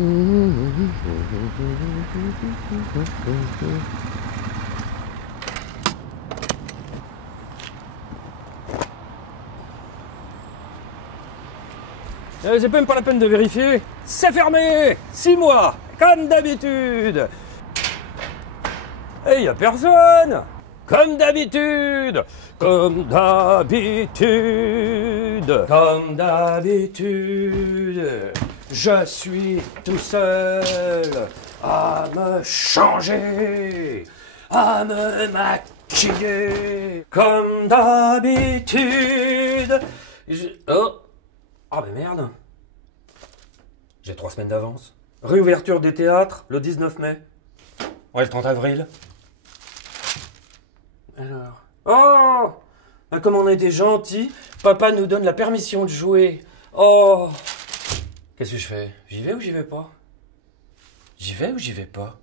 C'est même pas la peine de vérifier. C'est fermé. 6 mois, comme d'habitude. Et il n'y a personne. Comme d'habitude. Comme d'habitude. Comme d'habitude. Je suis tout seul à me changer, à me maquiller. Comme d'habitude. Oh. Ah mais merde. J'ai 3 semaines d'avance. Réouverture des théâtres le 19 mai. Ouais, le 30 avril. Alors. Oh, bah, comme on a été gentil, papa nous donne la permission de jouer. Oh. Qu'est-ce que je fais? J'y vais ou j'y vais pas? J'y vais ou j'y vais pas?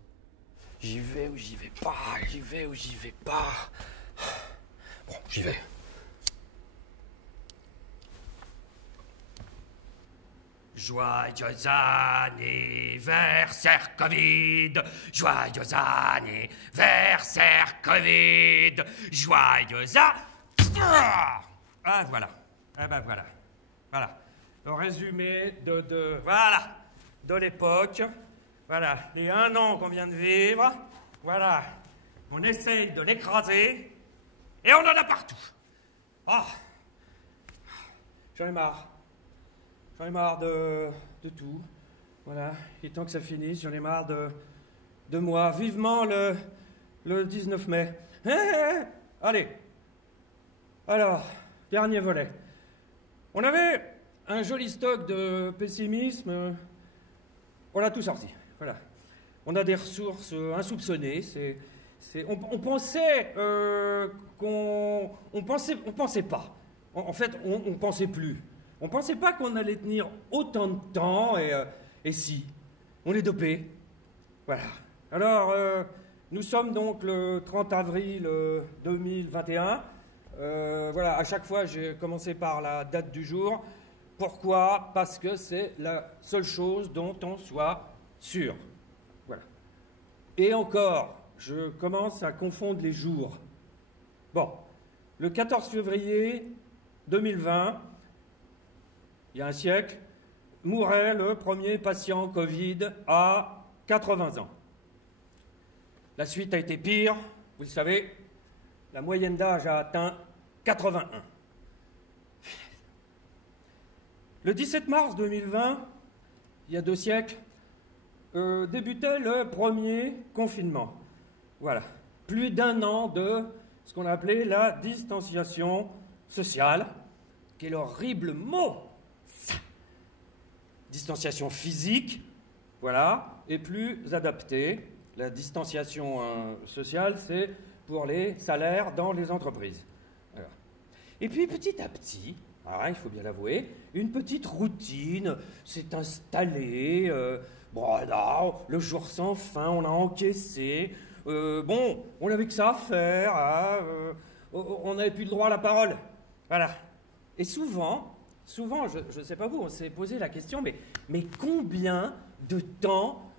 J'y vais ou j'y vais pas? J'y vais ou j'y vais pas? Bon, j'y vais. Joyeux anniversaire Covid, joyeux anniversaire Covid, joyeux Ah voilà, ah ben voilà, voilà. Le résumé de l'époque, voilà, les 1 an qu'on vient de vivre, voilà. On essaye de l'écraser et on en a partout. Ah, j'en ai marre. J'en ai marre de tout. Voilà, il est temps que ça finisse. J'en ai marre de moi. Vivement le 19 mai. Allez. Alors, dernier volet. On avait un joli stock de pessimisme. On l'a tout sorti. Voilà. On a des ressources insoupçonnées. On pensait on pensait pas. En fait, on pensait plus. On ne pensait pas qu'on allait tenir autant de temps, et si, on est dopé. Voilà. Alors, nous sommes donc le 30 avril 2021. Voilà, à chaque fois, j'ai commencé par la date du jour. Pourquoi? Parce que c'est la seule chose dont on soit sûr. Voilà. Et encore, je commence à confondre les jours. Bon, le 14 février 2020... il y a un siècle, mourait le premier patient Covid à 80 ans. La suite a été pire, vous le savez, la moyenne d'âge a atteint 81. Le 17 mars 2020, il y a 2 siècles, débutait le premier confinement. Voilà, plus d'1 an de ce qu'on appelait la distanciation sociale, quel horrible mot! Distanciation physique, voilà, et plus adaptée. La distanciation sociale, c'est pour les salaires dans les entreprises. Voilà. Et puis petit à petit, il faut bien l'avouer, une petite routine s'est installée. Bon, là, le jour sans fin, on a encaissé. Bon, on n'avait que ça à faire. On n'avait plus le droit à la parole. Voilà. Et souvent, je ne sais pas vous, on s'est posé la question, mais combien de temps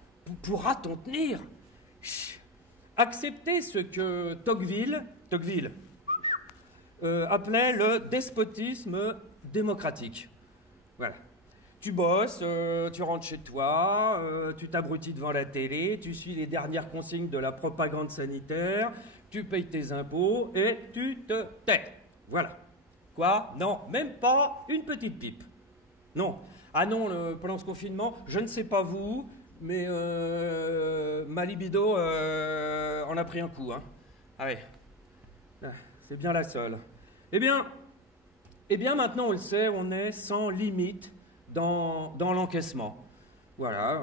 pourra-t-on tenir? Accepter ce que Tocqueville appelait le despotisme démocratique. Voilà. Tu bosses, tu rentres chez toi, tu t'abrutis devant la télé, tu suis les dernières consignes de la propagande sanitaire, tu payes tes impôts et tu te tais. Voilà. Quoi? Non, même pas une petite pipe. Non. Ah non, pendant ce confinement, je ne sais pas vous, mais ma libido en a pris un coup. Hein. Ah ouais. C'est bien la seule. Eh bien, maintenant, on le sait, on est sans limite dans l'encaissement. Voilà.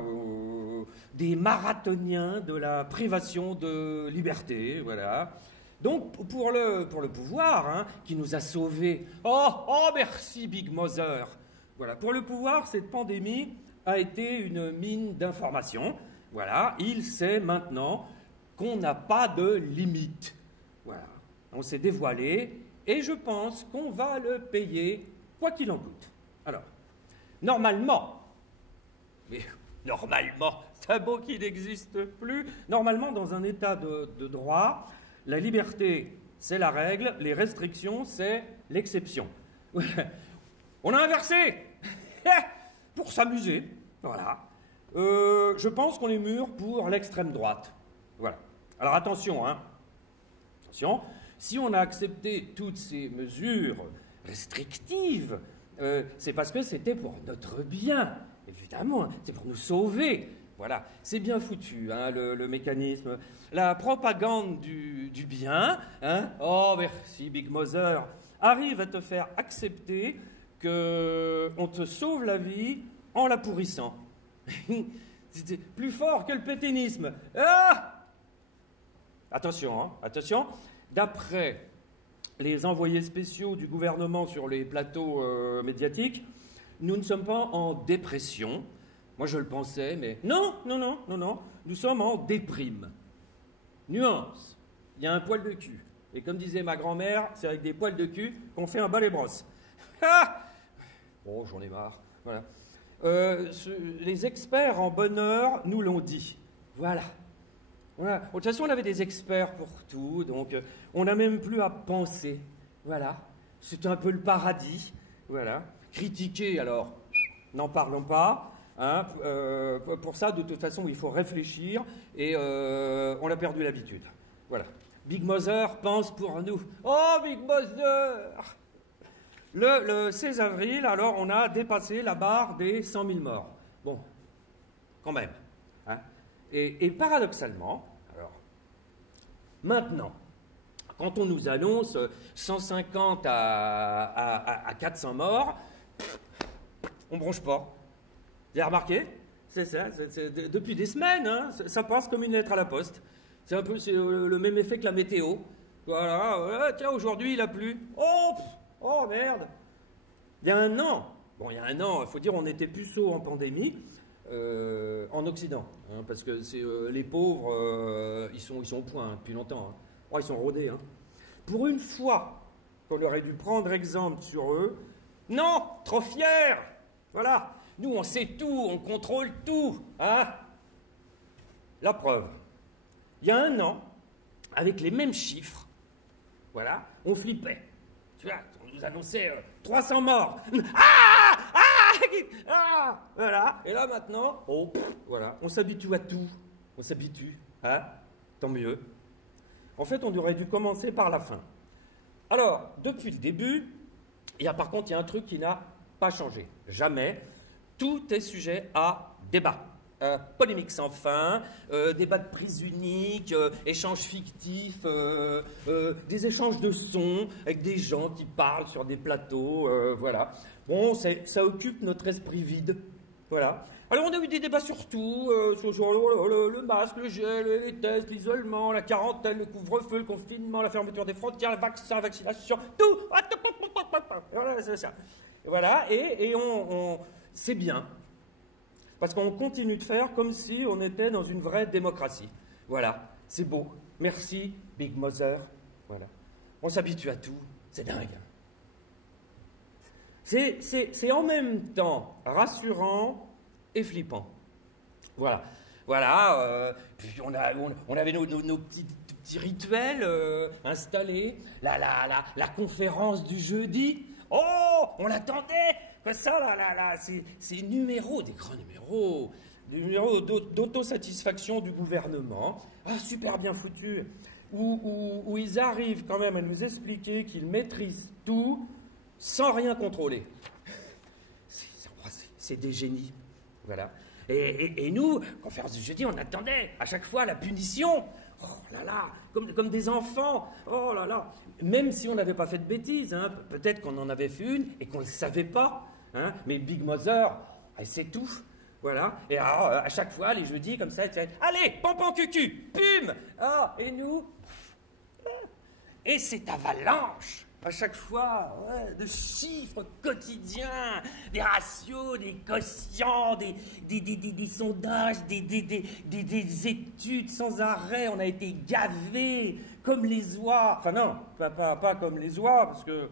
Des marathoniens de la privation de liberté, voilà. Donc, pour le pouvoir, hein, qui nous a sauvés, oh, merci Big Mother. Voilà, pour le pouvoir, cette pandémie a été une mine d'informations. Voilà, il sait maintenant qu'on n'a pas de limite. Voilà, on s'est dévoilé et je pense qu'on va le payer quoi qu'il en coûte. Alors, normalement, mais Normalement, c'est un mot qui n'existe plus. Normalement, dans un état de droit, la liberté, c'est la règle, les restrictions, c'est l'exception. On a inversé pour s'amuser, voilà. Je pense qu'on est mûr pour l'extrême droite. Voilà. Alors attention, hein. Attention, si on a accepté toutes ces mesures restrictives, c'est parce que c'était pour notre bien, évidemment, c'est pour nous sauver. Voilà, c'est bien foutu, hein, le mécanisme. La propagande du bien, hein, oh merci Big Mother, arrive à te faire accepter qu'on te sauve la vie en la pourrissant. C'est plus fort que le pétainisme. Ah, attention, hein, attention. D'après les envoyés spéciaux du gouvernement sur les plateaux médiatiques, nous ne sommes pas en dépression. Moi, je le pensais, mais non, nous sommes en déprime. Nuance, il y a un poil de cul. Et comme disait ma grand-mère, c'est avec des poils de cul qu'on fait un balai-brosse. Ah, bon, j'en ai marre. Voilà. Les experts en bonheur nous l'ont dit. Voilà. Voilà. De toute façon, on avait des experts pour tout, donc on n'a même plus à penser. Voilà. C'est un peu le paradis. Voilà. Critiquer, alors, n'en parlons pas. Hein. Pour ça, de toute façon, il faut réfléchir et on a perdu l'habitude. Voilà. Big Mother pense pour nous. Oh, Big Mother! Le 16 avril, alors, on a dépassé la barre des 100 000 morts. Bon, quand même. Hein. Et paradoxalement, alors, maintenant, quand on nous annonce 150 à 400 morts, on ne bronche pas. Vous avez remarqué? C'est ça, depuis des semaines, hein, ça passe comme une lettre à la poste. C'est un peu le même effet que la météo. Voilà, tiens, aujourd'hui il a plu. Oh merde! Il y a un an, il faut dire, on était puceaux en pandémie en Occident, hein, parce que les pauvres, ils sont au point hein, depuis longtemps. Hein. Oh, ils sont rodés. Hein. Pour une fois qu'on aurait dû prendre exemple sur eux, non, trop fiers. Voilà, nous on sait tout, on contrôle tout. Hein. La preuve, il y a un an, avec les mêmes chiffres, voilà, on flippait. Tu vois, on nous annonçait 300 morts. Voilà. Et là maintenant, voilà, on s'habitue à tout. On s'habitue, hein. Tant mieux. En fait, on aurait dû commencer par la fin. Alors, depuis le début, par contre, il y a un truc qui n'a pas changé. Jamais. Tout est sujet à débat. Polémique sans fin, débat de prise unique, échanges fictifs, des échanges de sons avec des gens qui parlent sur des plateaux, voilà. Bon, ça occupe notre esprit vide, voilà. Alors on a eu des débats sur tout, sur le masque, le gel, les tests, l'isolement, la quarantaine, le couvre-feu, le confinement, la fermeture des frontières, le vaccin, la vaccination, tout. Voilà, c'est ça. Voilà, et c'est bien. Parce qu'on continue de faire comme si on était dans une vraie démocratie. Voilà, c'est beau. Merci, Big Mother. Voilà. On s'habitue à tout. C'est dingue. C'est en même temps rassurant et flippant. Voilà. Voilà. Puis on avait nos petits rituels installés. La conférence du jeudi. Oh, on l'attendait. Que ça, là, c'est numéros, des grands numéros, des numéros d'autosatisfaction du gouvernement, super bien foutus, où ils arrivent quand même à nous expliquer qu'ils maîtrisent tout sans rien contrôler. C'est des génies, voilà. Et nous, conférence du jeudi, on attendait à chaque fois la punition. Oh là là, comme des enfants, oh là là. Même si on n'avait pas fait de bêtises, hein, peut-être qu'on en avait fait une et qu'on ne le savait pas. Hein, mais Big Mother, elle s'étouffe, voilà. Et alors, à chaque fois, les jeudis, comme ça, elle fait « Allez, pampan cucu, pum !» et nous, et cette avalanche, à chaque fois, de chiffres quotidiens, des ratios, des quotients, des sondages, des études sans arrêt. On a été gavés comme les oies. Enfin non, pas comme les oies, parce que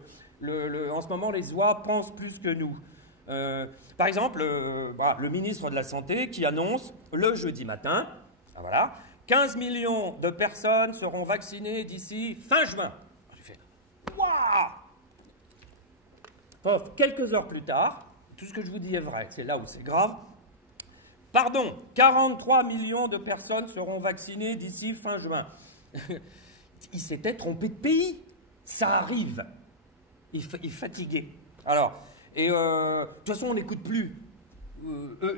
en ce moment, les oies pensent plus que nous. Par exemple, le ministre de la Santé qui annonce le jeudi matin, voilà, 15 millions de personnes seront vaccinées d'ici fin juin. J'ai fait, waouh! Pof, quelques heures plus tard, tout ce que je vous dis est vrai, c'est là où c'est grave. Pardon, 43 millions de personnes seront vaccinées d'ici fin juin. Il s'était trompé de pays. Ça arrive. Il est fatigué. Alors, et de toute façon, on n'écoute plus.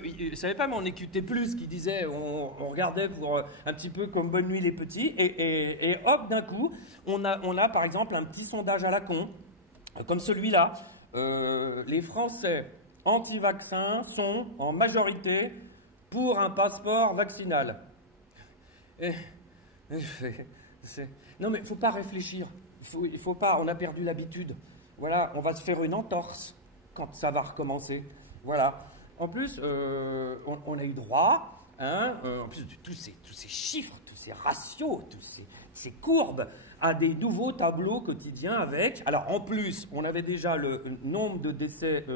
Ils ne savaient pas, mais on n'écoutait plus ce qu'ils disaient. On regardait pour un petit peu comme Bonne Nuit les Petits. Et hop, d'un coup, on a par exemple un petit sondage à la con, comme celui-là. Les Français anti-vaccins sont en majorité pour un passeport vaccinal. Non, mais il ne faut pas réfléchir. Il faut pas, on a perdu l'habitude. Voilà, on va se faire une entorse quand ça va recommencer. Voilà. En plus, on a eu droit, en plus de tous ces chiffres, tous ces ratios, tous ces courbes, à des nouveaux tableaux quotidiens avec... Alors, en plus, on avait déjà le nombre de décès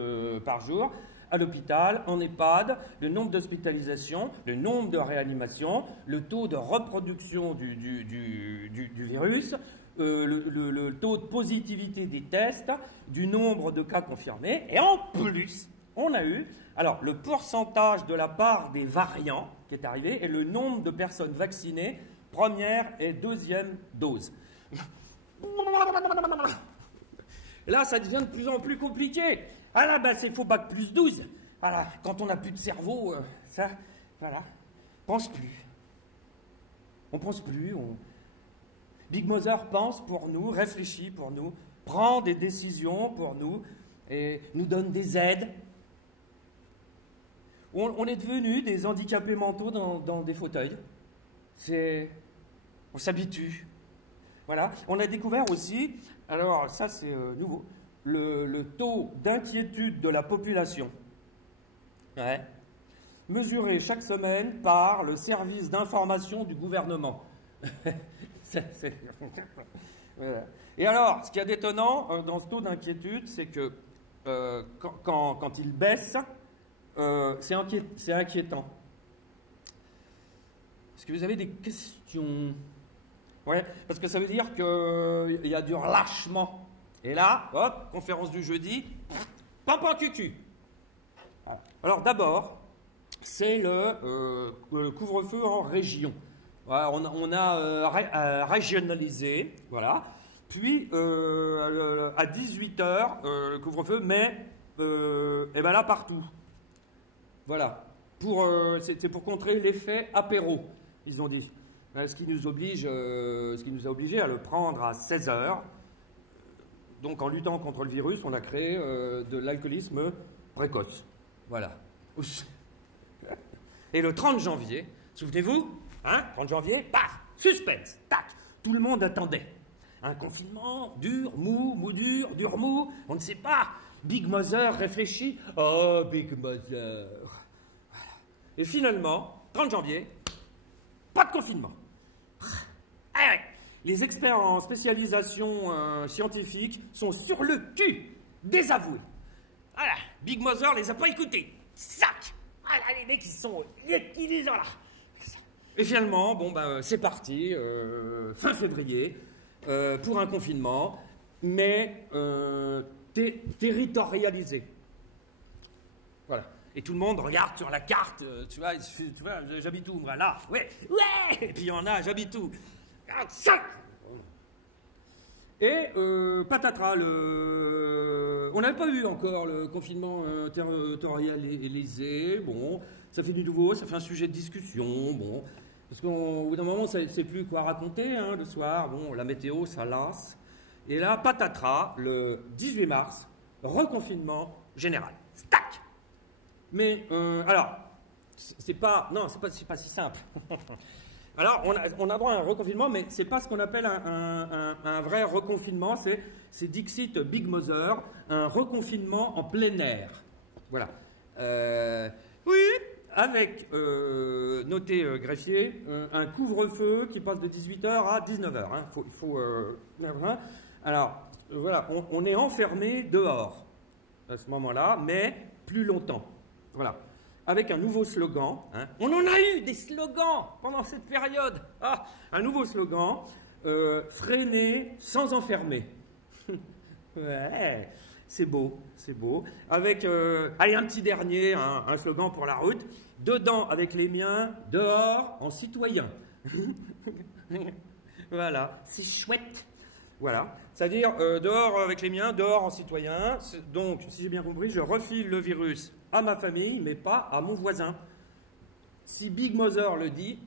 par jour à l'hôpital, en EHPAD, le nombre d'hospitalisations, le nombre de réanimations, le taux de reproduction du virus, le taux de positivité des tests, du nombre de cas confirmés, et en plus, on a eu alors le pourcentage de la part des variants qui est arrivé et le nombre de personnes vaccinées, première et deuxième dose. Là, ça devient de plus en plus compliqué. Ah là, ben, c'est faux bac plus 12. Voilà, quand on n'a plus de cerveau, ça, voilà, pense plus. On pense plus. Big Mother pense pour nous, réfléchit pour nous, prend des décisions pour nous et nous donne des aides. On est devenus des handicapés mentaux dans des fauteuils. On s'habitue. Voilà. On a découvert aussi, alors ça c'est nouveau, le taux d'inquiétude de la population. Ouais. Mesuré chaque semaine par le service d'information du gouvernement. Voilà. Et alors, ce qui est d'étonnant dans ce taux d'inquiétude, c'est que quand il baisse, c'est inquiétant. Est-ce que vous avez des questions? Ouais, parce que ça veut dire qu'il y a du relâchement. Et là, hop, conférence du jeudi, pampan cucu. Alors d'abord, c'est le couvre-feu en région. Voilà, on a régionalisé, voilà. Puis à 18h, le couvre-feu, mais et ben là partout. Voilà. C'est pour contrer l'effet apéro, ils ont dit. Ce qui nous a obligé à le prendre à 16h. Donc en luttant contre le virus, on a créé de l'alcoolisme précoce. Voilà. Et le 30 janvier, souvenez-vous, 30 janvier, paf, suspense, tac, tout le monde attendait. Un confinement dur, mou dur, dur, mou, on ne sait pas. Big Mother réfléchit. Oh, Big Mother. Voilà. Et finalement, 30 janvier, pas de confinement. Les experts en spécialisation scientifique sont sur le cul, désavoués. Voilà, Big Mother les a pas écoutés. Sac. Voilà, les mecs, ils sont là. Et finalement, bon, ben, c'est parti, fin février, pour un confinement, mais territorialisé. Voilà. Et tout le monde regarde sur la carte, tu vois, j'habite où, moi, là, ouais, et puis il y en a, j'habite où, et patatras, on n'avait pas eu encore le confinement territorialisé, bon, ça fait du nouveau, ça fait un sujet de discussion, bon, parce qu'au bout d'un moment, ça ne sait plus quoi raconter, le soir, bon, la météo, ça lasse, et là, patatras, le 18 mars, reconfinement général, stack. Mais, alors, c'est pas si simple. Alors, on a droit à un reconfinement, mais c'est pas ce qu'on appelle un vrai reconfinement, c'est Dixit Big Mother, un reconfinement en plein air. Voilà. Oui, avec, notez greffier, un couvre-feu qui passe de 18h à 19h. Alors, voilà, on est enfermé dehors à ce moment-là, mais plus longtemps. Voilà. Avec un nouveau slogan. Hein. On en a eu des slogans pendant cette période. Ah, un nouveau slogan. Freiner sans enfermer. Ouais, c'est beau, c'est beau. Avec, allez, un petit dernier, un slogan pour la route. Dedans avec les miens, dehors en citoyen. Voilà, c'est chouette. Voilà, c'est-à-dire dehors avec les miens, dehors en citoyen. Donc, si j'ai bien compris, je refile le virus à ma famille, mais pas à mon voisin. Si Big Mother le dit,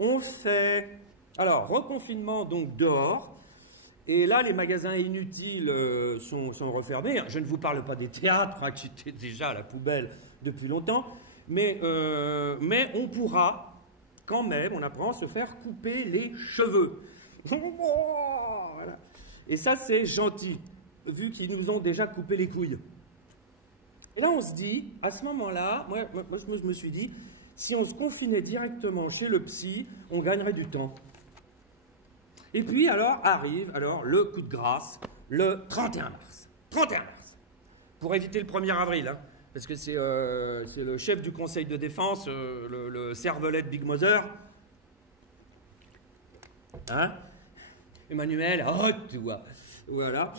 on fait. Alors, reconfinement donc dehors. Et là, les magasins inutiles sont refermés. Je ne vous parle pas des théâtres, hein, qui étaient déjà à la poubelle depuis longtemps. Mais on pourra, quand même, on apprend à se faire couper les cheveux. Voilà. Et ça, c'est gentil, vu qu'ils nous ont déjà coupé les couilles. Et là, on se dit, à ce moment-là, moi je me suis dit, si on se confinait directement chez le psy, on gagnerait du temps. Et puis, alors, arrive le coup de grâce, le 31 mars. 31 mars. Pour éviter le 1er avril, hein, parce que c'est le chef du Conseil de défense, le cervelet de Big Mother. Hein, Emmanuel, oh, toi, voilà,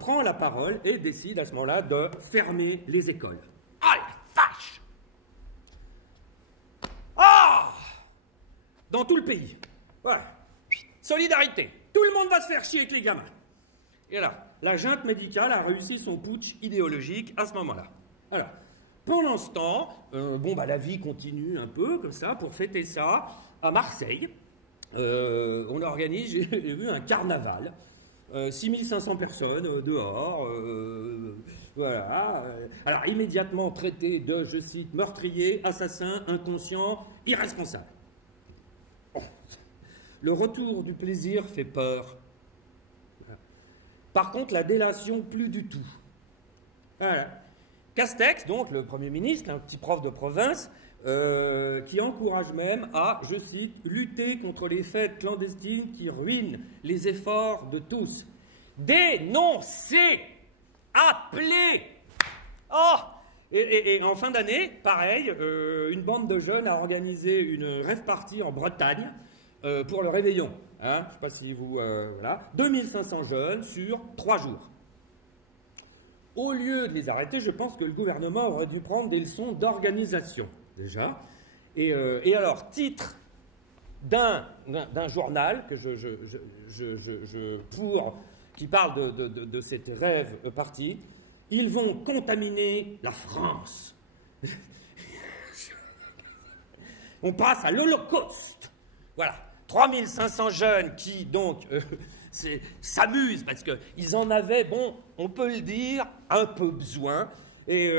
prend la parole et décide à ce moment-là de fermer les écoles. Ah, la vache! Ah! Dans tout le pays. Voilà. Solidarité. Tout le monde va se faire chier avec les gamins. Et là, la junte médicale a réussi son putsch idéologique à ce moment-là. Alors, pendant ce temps, la vie continue un peu comme ça pour fêter ça à Marseille. On organise, j'ai vu un carnaval, 6500 personnes dehors, voilà. Alors immédiatement traité de, je cite, meurtrier, assassin, inconscient, irresponsable. Bon. Le retour du plaisir fait peur. Par contre, la délation, plus du tout. Voilà. Castex, donc le Premier ministre, un petit prof de province, qui encourage même à, je cite, lutter contre les fêtes clandestines qui ruinent les efforts de tous. Dénoncer, appeler. Oh, et en fin d'année, pareil, une bande de jeunes a organisé une rave party en Bretagne pour le réveillon. Hein, je ne sais pas si vous... voilà. 2500 jeunes sur 3 jours. Au lieu de les arrêter, je pense que le gouvernement aurait dû prendre des leçons d'organisation. Déjà. Et alors, titre d'un journal que qui parle de cette rêve partie, ils vont contaminer la France. On passe à l'Holocauste. Voilà. 3500 jeunes qui, donc, s'amusent parce qu'ils en avaient, bon, on peut le dire, un peu besoin. Et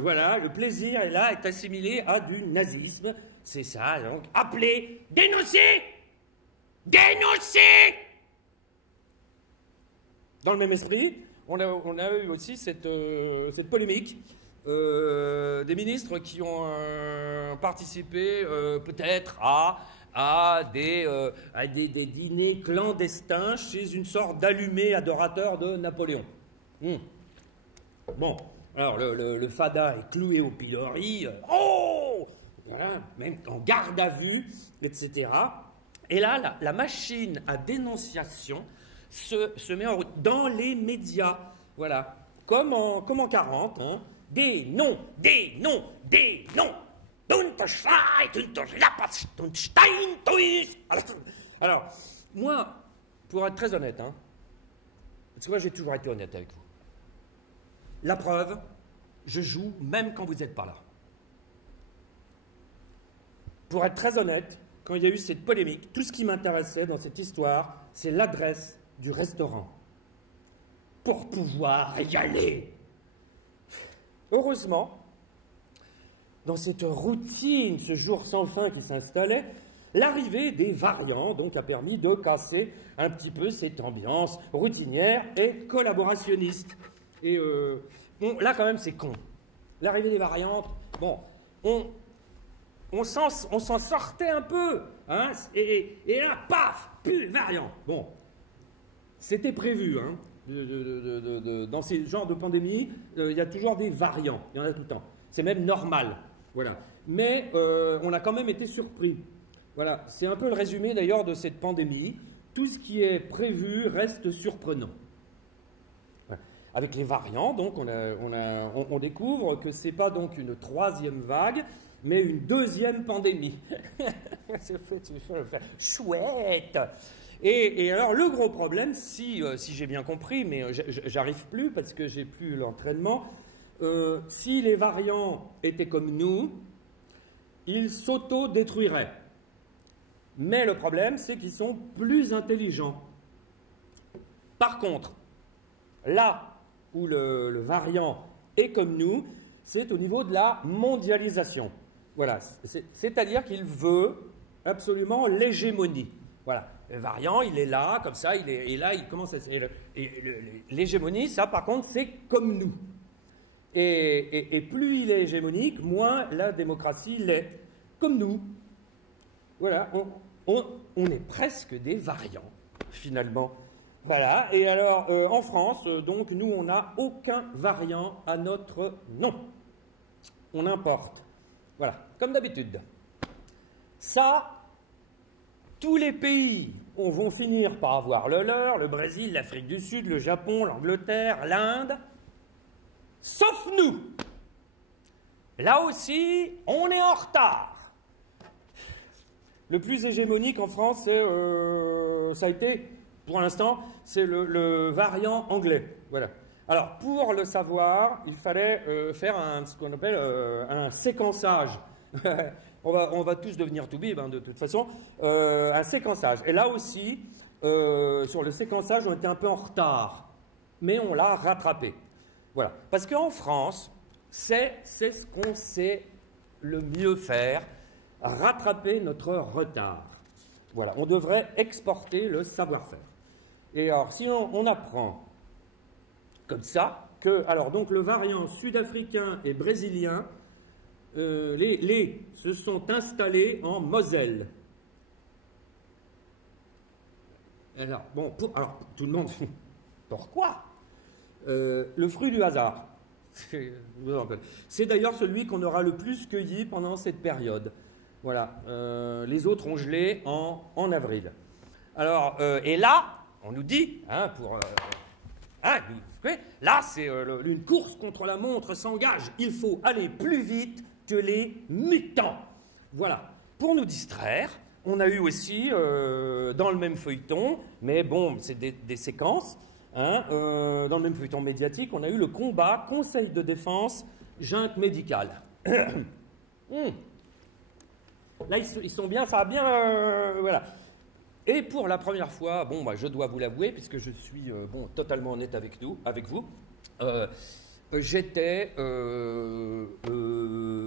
voilà, le plaisir est là, est assimilé à du nazisme. C'est ça, donc, appelez, dénoncez, dénoncez. Dans le même esprit, on a eu aussi cette polémique des ministres qui ont participé peut-être à des dîners clandestins chez une sorte d'allumé adorateur de Napoléon. Bon. Alors, le fada est cloué au pilori, voilà, même en garde à vue, etc. Et là, la machine à dénonciation se met en route dans les médias. Voilà, comme en 40, hein, des noms. Alors, moi, pour être très honnête, hein, parce que moi j'ai toujours été honnête avec vous. La preuve, je joue même quand vous n'êtes pas là. Pour être très honnête, quand il y a eu cette polémique, tout ce qui m'intéressait dans cette histoire, c'est l'adresse du restaurant. Pour pouvoir y aller. Heureusement, dans cette routine, ce jour sans fin qui s'installait, l'arrivée des variants donc, a permis de casser un petit peu cette ambiance routinière et collaborationniste. Et bon, là, quand même, c'est con. L'arrivée des variantes, bon, on s'en sortait un peu. Hein, et là, paf, plus variant. Bon, c'était prévu. Hein. Dans ces genres de pandémies, il y a toujours des variants, il y en a tout le temps. C'est même normal, voilà. Mais on a quand même été surpris. Voilà, c'est un peu le résumé d'ailleurs de cette pandémie. Tout ce qui est prévu reste surprenant. Voilà. Avec les variants, donc, on découvre que ce n'est pas donc une troisième vague, mais une deuxième pandémie. Chouette! Et alors, le gros problème, si j'ai bien compris, mais j'arrive plus parce que j'ai plus l'entraînement, si les variants étaient comme nous, ils s'auto-détruiraient. Mais le problème, c'est qu'ils sont plus intelligents. Par contre, là où le variant est comme nous, c'est au niveau de la mondialisation. Voilà, c'est-à-dire qu'il veut absolument l'hégémonie. Voilà, le variant, il est là, comme ça, et là, il commence à... L'hégémonie, ça, par contre, c'est comme nous. Et plus il est hégémonique, moins la démocratie l'est. Comme nous. Voilà, on est presque des variants, finalement. Voilà, et alors, en France, donc, nous, on n'a aucun variant à notre nom. On importe. Voilà, comme d'habitude. Ça, tous les pays vont finir par avoir le leur, le Brésil, l'Afrique du Sud, le Japon, l'Angleterre, l'Inde, sauf nous. Là aussi, on est en retard. Le plus hégémonique en France, ça a été, pour l'instant, c'est le variant anglais. Voilà. Alors, pour le savoir, il fallait faire ce qu'on appelle un séquençage. on va tous devenir toubib, hein, de toute façon. Un séquençage. Et là aussi, sur le séquençage, on était un peu en retard. Mais on l'a rattrapé. Voilà. Parce qu'en France, c'est ce qu'on sait le mieux faire. Rattraper notre retard. Voilà, on devrait exporter le savoir-faire. Et alors, si on apprend comme ça, que, alors, donc, le variant sud-africain et brésilien, se sont installés en Moselle. Alors, bon, alors, tout le monde, pourquoi le fruit du hasard. C'est d'ailleurs celui qu'on aura le plus cueilli pendant cette période. Voilà, les autres ont gelé en avril. Alors, et là, on nous dit, hein, là, c'est une course contre la montre s'engage. Il faut aller plus vite que les mutants. Voilà, pour nous distraire, on a eu aussi, dans le même feuilleton, mais bon, c'est des séquences, hein, dans le même feuilleton médiatique, on a eu le combat Conseil de défense, junte médicale. Là, ils sont bien, ça a bien... voilà. Et pour la première fois, bon, bah, je dois vous l'avouer, puisque je suis totalement honnête avec vous, j'étais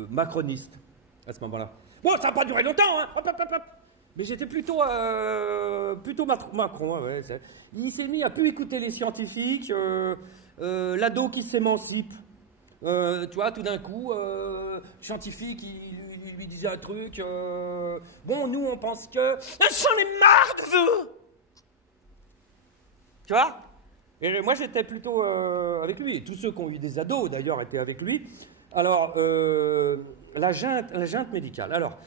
macroniste à ce moment-là. Bon, ça n'a pas duré longtemps, hein. Hop. Mais j'étais plutôt Macron. Ouais, il s'est mis à plus écouter les scientifiques, l'ado qui s'émancipe. Tu vois, tout d'un coup, scientifique, il lui disait un truc. Bon, nous, on pense que... J'en ai marre de vous. Tu vois? Et moi, j'étais plutôt avec lui. Et tous ceux qui ont eu des ados, d'ailleurs, étaient avec lui. Alors, la junte médicale. Alors,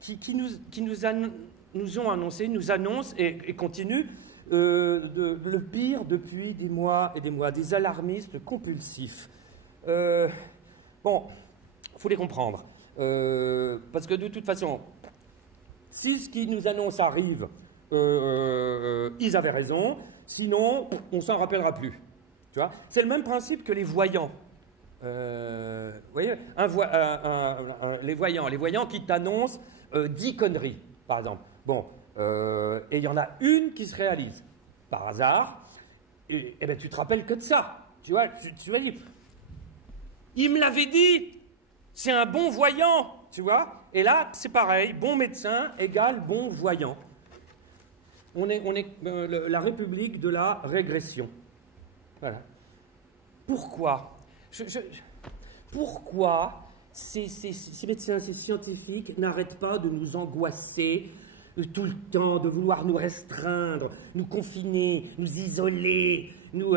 qui nous ont annoncé, nous annonce et continue le pire depuis des mois et des mois, des alarmistes compulsifs. Bon, il faut les comprendre. Parce que de toute façon, si ce qu'ils nous annoncent arrive, ils avaient raison, sinon, on ne s'en rappellera plus. Tu vois, c'est le même principe que les voyants. Vous voyez, les voyants qui t'annoncent 10 conneries, par exemple. Bon, et il y en a une qui se réalise, par hasard, et ben, tu te rappelles que de ça. Tu vois, tu vas dire, il me l'avait dit, c'est un bon voyant, tu vois. Et là, c'est pareil, bon médecin égale bon voyant. On est la République de la régression. Voilà. Pourquoi pourquoi ces médecins, ces scientifiques n'arrêtent pas de nous angoisser tout le temps de vouloir nous restreindre, nous confiner, nous isoler, nous...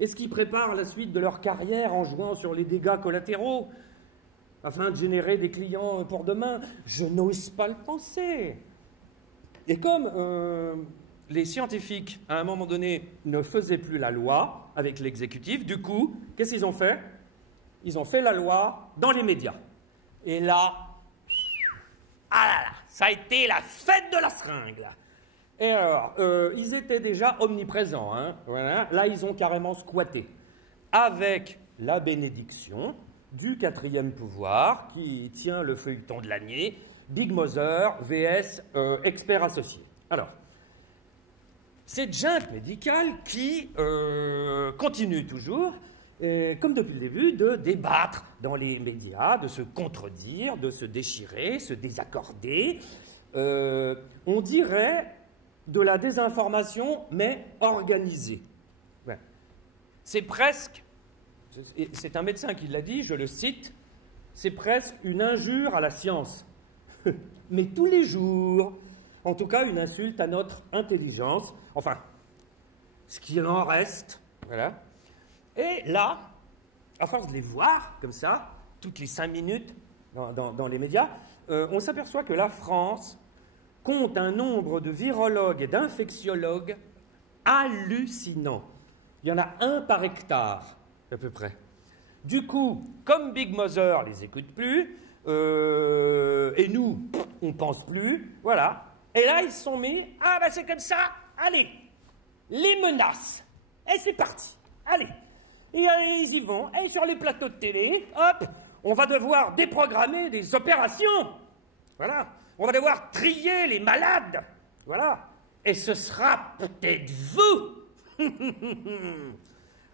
Est-ce qu'ils préparent la suite de leur carrière en jouant sur les dégâts collatéraux afin de générer des clients pour demain? Je n'ose pas le penser. Et comme les scientifiques, à un moment donné, ne faisaient plus la loi avec l'exécutif, du coup, qu'est-ce qu'ils ont fait? Ils ont fait la loi dans les médias. Et là, ah là là, ça a été la fête de la seringue, là. Et alors, ils étaient déjà omniprésents, hein, voilà. Là, ils ont carrément squatté, avec la bénédiction du quatrième pouvoir qui tient le feuilleton de l'année, Big Mother vs expert associé. Alors, cette junte médicale qui continue toujours, comme depuis le début, de débattre dans les médias, de se contredire, de se déchirer, se désaccorder. On dirait de la désinformation, mais organisée. Ouais. C'est presque, c'est un médecin qui l'a dit, je le cite, c'est presque une injure à la science. Mais tous les jours, en tout cas une insulte à notre intelligence, enfin, ce qu'il en reste, voilà. Et là, à force de les voir, comme ça, toutes les 5 minutes dans les médias, on s'aperçoit que la France compte un nombre de virologues et d'infectiologues hallucinant. Il y en a un par hectare, à peu près. Du coup, comme Big Mother les écoute plus, et nous, on pense plus, voilà. Et là, ils se sont mis, ah ben c'est comme ça, allez, les menaces. Et c'est parti, allez. Et ils y vont, et sur les plateaux de télé, hop, on va devoir déprogrammer des opérations. Voilà. On va devoir trier les malades. Voilà. Et ce sera peut-être vous.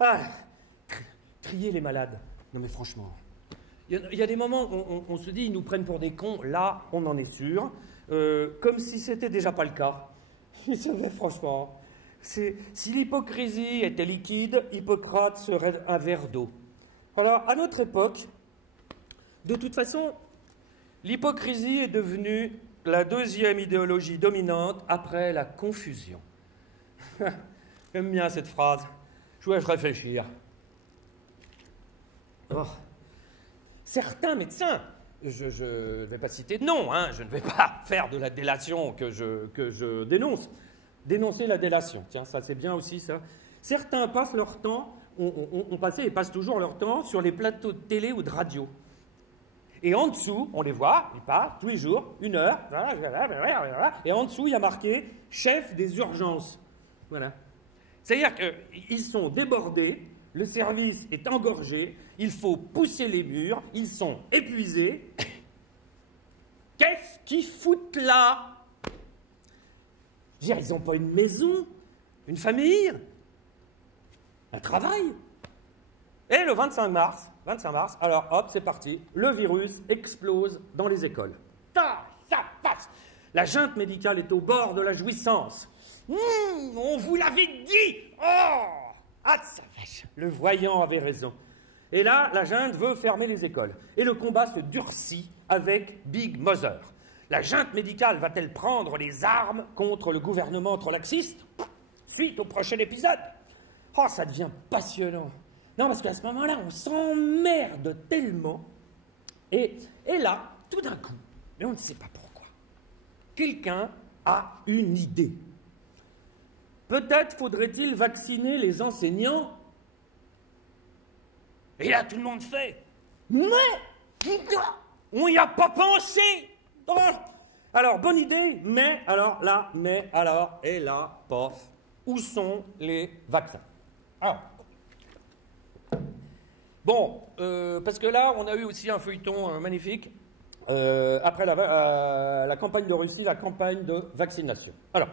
Ah, trier les malades. Non mais franchement, il y a des moments où on se dit, ils nous prennent pour des cons. Là, on en est sûr. Comme si c'était déjà pas le cas. Franchement, si l'hypocrisie était liquide, Hippocrate serait un verre d'eau. Alors, à notre époque, de toute façon, l'hypocrisie est devenue la deuxième idéologie dominante après la confusion. J'aime bien cette phrase. Je vous laisse réfléchir. Oh. Certains médecins, je ne vais pas citer de nom, hein, je ne vais pas faire de la délation que je dénonce. Dénoncer la délation, tiens, ça c'est bien aussi ça. Certains passent leur temps, ont passé et passent toujours leur temps sur les plateaux de télé ou de radio. Et en dessous, on les voit, ils passent tous les jours, 1 heure, et en dessous, il y a marqué « chef des urgences ». Voilà. C'est-à-dire qu'ils sont débordés, le service est engorgé, il faut pousser les murs, ils sont épuisés. Qu'est-ce qu'ils foutent là? Je veux dire, ils n'ont pas une maison, une famille, un travail. Et le 25 mars, alors hop, c'est parti, le virus explose dans les écoles. La junte médicale est au bord de la jouissance. On vous l'avait dit. Oh, ah, ça vache. Le voyant avait raison. Et là, la junte veut fermer les écoles. Et le combat se durcit avec Big Mother. La junte médicale va-t-elle prendre les armes contre le gouvernement trop laxiste? Suite au prochain épisode. Oh, ça devient passionnant. Non, parce qu'à ce moment-là, on s'emmerde tellement. Et là, tout d'un coup, mais on ne sait pas pourquoi, quelqu'un a une idée. Peut-être faudrait-il vacciner les enseignants. Et là, tout le monde fait. Mais on n'y a pas pensé. Oh. Alors, bonne idée, mais alors là, et là, pof, où sont les vaccins? Alors, bon, parce que là, on a eu aussi un feuilleton magnifique après la campagne de Russie, la campagne de vaccination. Alors,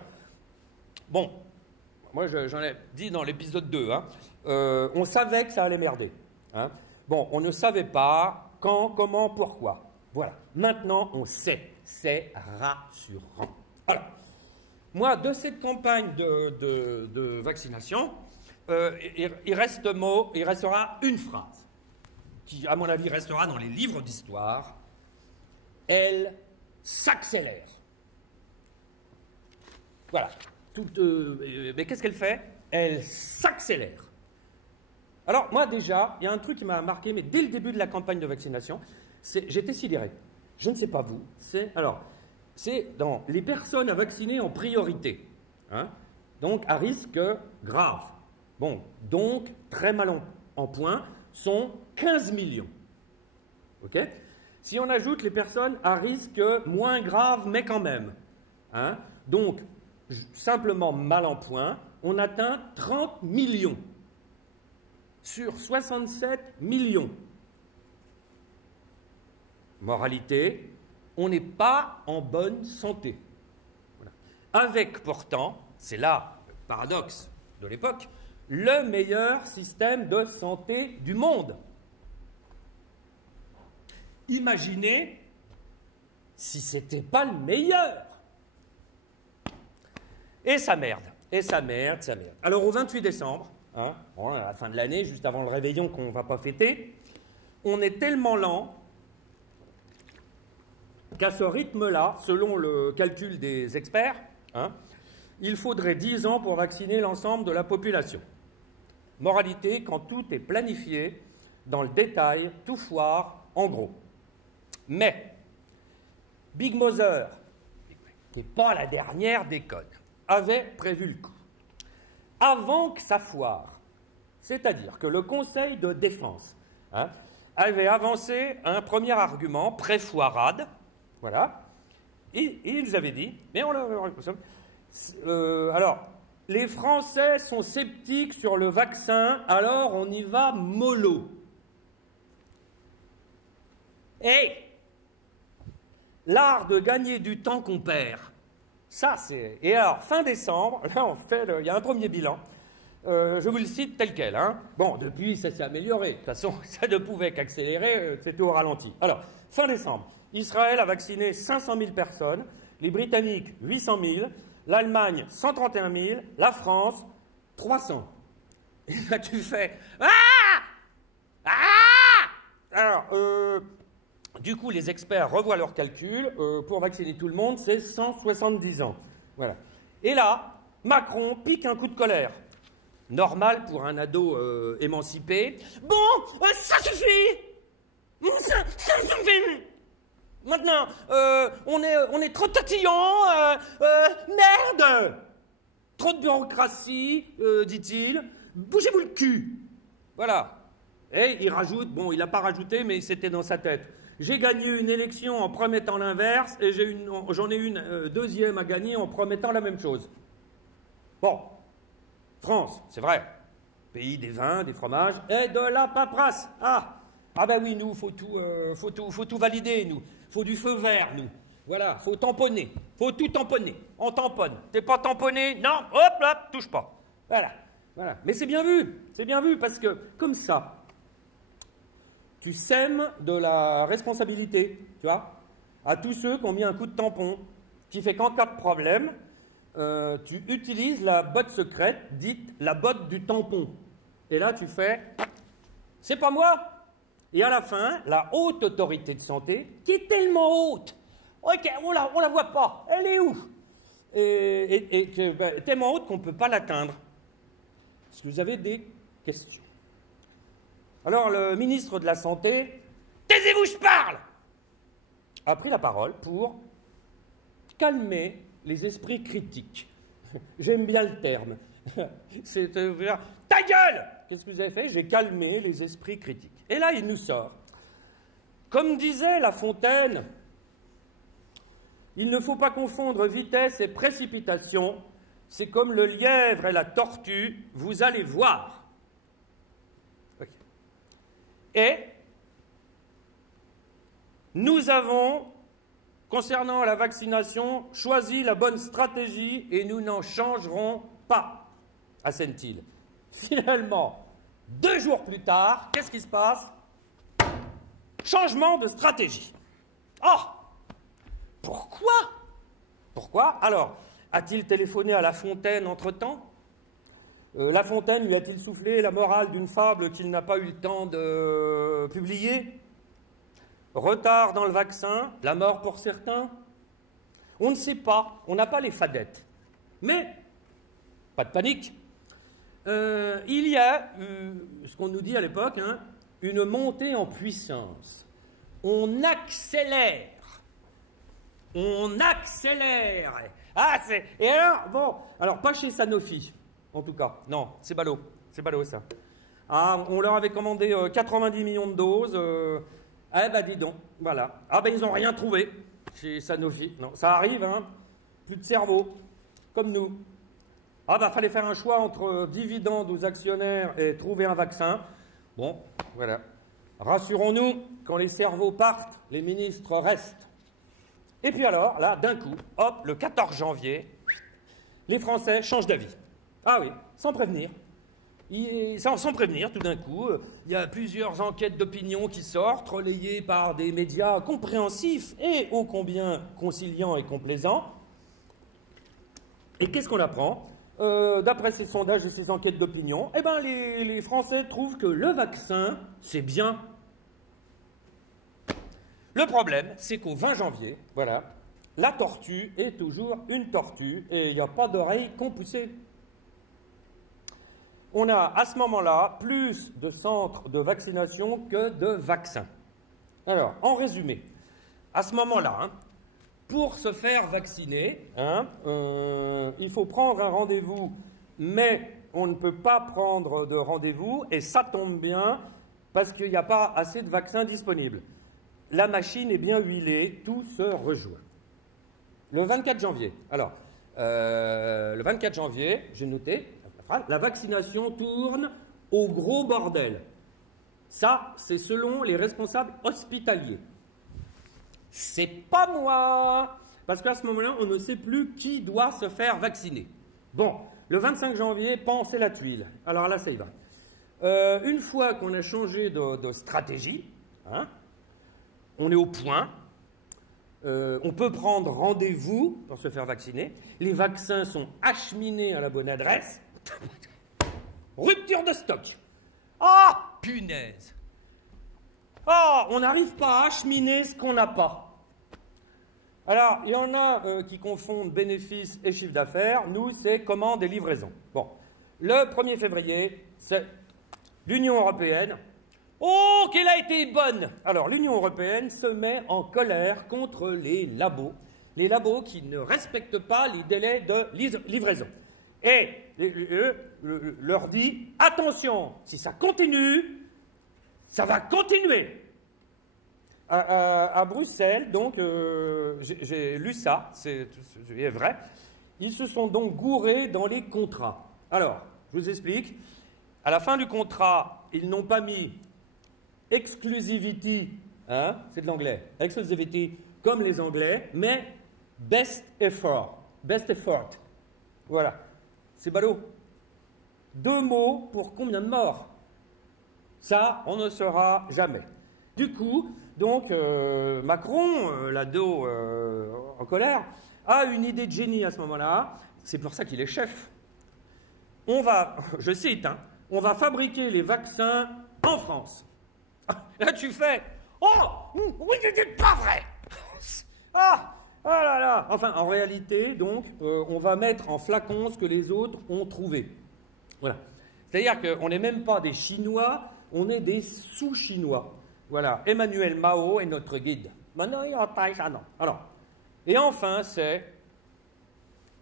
bon, moi j'en ai dit dans l'épisode 2, hein, on savait que ça allait merder. Hein. Bon, on ne savait pas quand, comment, pourquoi. Voilà, maintenant on sait, c'est rassurant. Alors, moi, de cette campagne de vaccination, il restera une phrase qui, à mon avis, restera dans les livres d'histoire. Elle s'accélère. Voilà. Mais qu'est-ce qu'elle fait? Elle s'accélère. Alors, moi, déjà, il y a un truc qui m'a marqué, mais dès le début de la campagne de vaccination, j'étais sidéré. Je ne sais pas vous. C'est dans les personnes à vacciner en priorité. Hein, donc, à risque grave. Bon, donc, très mal en point, sont 15 millions. OK? Si on ajoute les personnes à risque moins grave, mais quand même, hein, donc, simplement mal en point, on atteint 30 millions sur 67 millions. Moralité, on n'est pas en bonne santé. Voilà. Avec pourtant, c'est là le paradoxe de l'époque, le meilleur système de santé du monde. Imaginez si ce n'était pas le meilleur. Et ça merde, et ça merde, ça merde. Alors au 28 décembre, hein, bon, à la fin de l'année, juste avant le réveillon qu'on ne va pas fêter, on est tellement lent qu'à ce rythme-là, selon le calcul des experts, hein, il faudrait 10 ans pour vacciner l'ensemble de la population. Moralité, quand tout est planifié, dans le détail, tout foire, en gros. Mais, Big Mother, qui n'est pas la dernière déconne, avait prévu le coup. Avant que ça foire, c'est-à-dire que le Conseil de défense, hein, avait avancé un premier argument pré-foirade, voilà, et il nous avait dit, mais alors, les Français sont sceptiques sur le vaccin, alors on y va mollo. Et l'art de gagner du temps qu'on perd, ça c'est... Et alors, fin décembre, là on fait, il y a un premier bilan, je vous le cite tel quel. Hein. Bon, depuis ça s'est amélioré, de toute façon ça ne pouvait qu'accélérer, c'était au ralenti. Alors, fin décembre, Israël a vacciné 500 000 personnes, les Britanniques 800 000, l'Allemagne 131 000, la France 300. Et là tu fais ah. Alors, du coup, les experts revoient leurs calculs. Pour vacciner tout le monde, c'est 170 ans. Voilà. Et là, Macron pique un coup de colère. Normal pour un ado émancipé. Bon, ça suffit. Ça suffit. Maintenant, on est trop tatillon. Merde. Trop de bureaucratie, dit-il. Bougez-vous le cul. Voilà. Et il rajoute, bon, il n'a pas rajouté, mais c'était dans sa tête. J'ai gagné une élection en promettant l'inverse et j'en ai une deuxième à gagner en promettant la même chose. Bon, France, c'est vrai, pays des vins, des fromages et de la paperasse. Ah ben oui, nous, faut tout valider, nous. Faut du feu vert, nous. Voilà, faut tamponner, faut tout tamponner. On tamponne. T'es pas tamponné? Non, hop là, touche pas. Voilà, voilà. Mais c'est bien vu parce que comme ça, tu sèmes de la responsabilité, tu vois, à tous ceux qui ont mis un coup de tampon, qui fait qu'en cas de problème, tu utilises la botte secrète, dite la botte du tampon. Et là, tu fais, c'est pas moi. Et à la fin, la haute autorité de santé, qui est tellement haute, ok, on la voit pas, elle est où? Et tellement haute qu'on ne peut pas l'atteindre. Est-ce que vous avez des questions? Alors, le ministre de la Santé, taisez-vous, je parle, a pris la parole pour calmer les esprits critiques. J'aime bien le terme. C'est ta gueule! Qu'est-ce que vous avez fait? J'ai calmé les esprits critiques. Et là, il nous sort. Comme disait La Fontaine, il ne faut pas confondre vitesse et précipitation. C'est comme le lièvre et la tortue, vous allez voir. Okay. Et nous avons, concernant la vaccination, choisi la bonne stratégie et nous n'en changerons pas, assène-t-il. Finalement, 2 jours plus tard, qu'est-ce qui se passe? Changement de stratégie. Oh! Pourquoi? Pourquoi? Alors, a-t-il téléphoné à La Fontaine entre-temps? La Fontaine lui a-t-il soufflé la morale d'une fable qu'il n'a pas eu le temps de publier? Retard dans le vaccin, la mort pour certains? On ne sait pas, on n'a pas les fadettes. Mais, pas de panique. Il y a, ce qu'on nous dit à l'époque, hein, une montée en puissance. On accélère. On accélère. Ah, c'est... Et alors, bon, alors pas chez Sanofi, en tout cas. Non, c'est ballot ça. Ah, on leur avait commandé 90 millions de doses. Eh ben dis donc, voilà. Ah ben ils n'ont rien trouvé chez Sanofi. Non, ça arrive, hein. Plus de cerveau, comme nous. Ah ben fallait faire un choix entre dividendes aux actionnaires et trouver un vaccin. Bon, voilà. Rassurons-nous, quand les cerveaux partent, les ministres restent. Et puis alors, là, d'un coup, hop, le 14 janvier, les Français changent d'avis. Ah oui, sans prévenir. Sans prévenir, tout d'un coup, il y a plusieurs enquêtes d'opinion qui sortent, relayées par des médias compréhensifs et ô combien conciliants et complaisants. Et qu'est-ce qu'on apprend? D'après ces sondages et ces enquêtes d'opinion, eh ben, les Français trouvent que le vaccin, c'est bien. Le problème, c'est qu'au 20 janvier, voilà, la tortue est toujours une tortue et il n'y a pas d'oreille qu'on poussait. On a à ce moment-là plus de centres de vaccination que de vaccins. Alors, en résumé, à ce moment-là, hein, pour se faire vacciner, hein, il faut prendre un rendez-vous, mais on ne peut pas prendre de rendez-vous, et ça tombe bien, parce qu'il n'y a pas assez de vaccins disponibles. La machine est bien huilée, tout se rejoint. Le 24 janvier, alors, le 24 janvier, j'ai noté, la vaccination tourne au gros bordel. Ça, c'est selon les responsables hospitaliers. C'est pas moi, parce qu'à ce moment-là, on ne sait plus qui doit se faire vacciner. Bon, le 25 janvier, pan, c'est la tuile. Alors là, ça y va. Une fois qu'on a changé de stratégie, hein, on est au point, on peut prendre rendez-vous pour se faire vacciner, les vaccins sont acheminés à la bonne adresse, rupture de stock. Ah, punaise! Ah, on n'arrive pas à acheminer ce qu'on n'a pas. Alors, il y en a qui confondent bénéfices et chiffre d'affaires. Nous, c'est commande et livraison. Bon, le 1er février, c'est l'Union européenne. Oh, qu'elle a été bonne! Alors, l'Union européenne se met en colère contre les labos qui ne respectent pas les délais de livraison. Et leur dit, attention, si ça continue, ça va continuer. À Bruxelles, donc, j'ai lu ça, c'est vrai, ils se sont donc gourés dans les contrats. Alors, je vous explique, à la fin du contrat, ils n'ont pas mis exclusivity, hein, c'est de l'anglais, exclusivity comme les Anglais, mais best effort, voilà, c'est ballot. 2 mots pour combien de morts? Ça, on ne saura jamais. Du coup, donc, Macron, l'ado en colère, a une idée de génie à ce moment-là. C'est pour ça qu'il est chef. On va, je cite, hein, on va fabriquer les vaccins en France. Là, tu fais, oh, oui, c'est pas vrai. Ah, oh là là. Enfin, en réalité, donc, on va mettre en flacon ce que les autres ont trouvé. Voilà. C'est-à-dire qu'on n'est même pas des Chinois, on est des sous-Chinois. Voilà, Emmanuel Mao est notre guide. Maintenant, il y a ça, non. Alors, et enfin, c'est